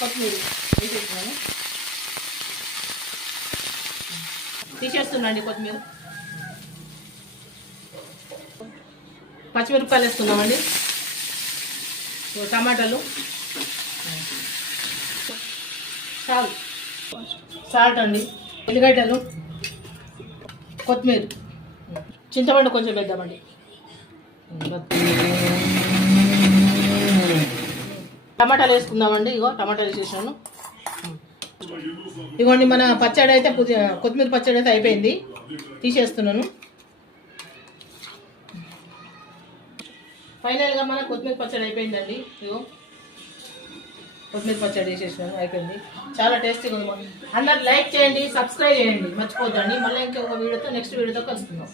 కొత్తిమీర వేసేస్తున్నాను. తీసేస్తున్నాండి కొత్తిమీర. పచ్చిమిరపకాయలు వేసుకుందామండి. టమాటాలు, సాల్ట్ అండి, ఎల్లిగడ్డలు, కొత్తిమీర, చింతపండు కొంచెం వేద్దామండి. టమాటాలు వేసుకుందామండి. ఇగో టమాటాలు వేసేసాను. ఇగోండి మన పచ్చడి అయితే కొత్తిమీర పచ్చడి అయితే అయిపోయింది. తీసేస్తున్నాను. ఫైనల్గా మన కొత్తిమీర పచ్చడి అయిపోయిందండి. ఇగో కొత్తిమీర పచ్చడి వేసేసాను, అయిపోయింది. చాలా టేస్టీగా ఉంది. అందరు లైక్ చేయండి, సబ్స్క్రైబ్ చేయండి, మర్చిపోద్దండి. మళ్ళీ ఇంకొక వీడియోతో నెక్స్ట్ వీడియోతో కలుస్తున్నాం.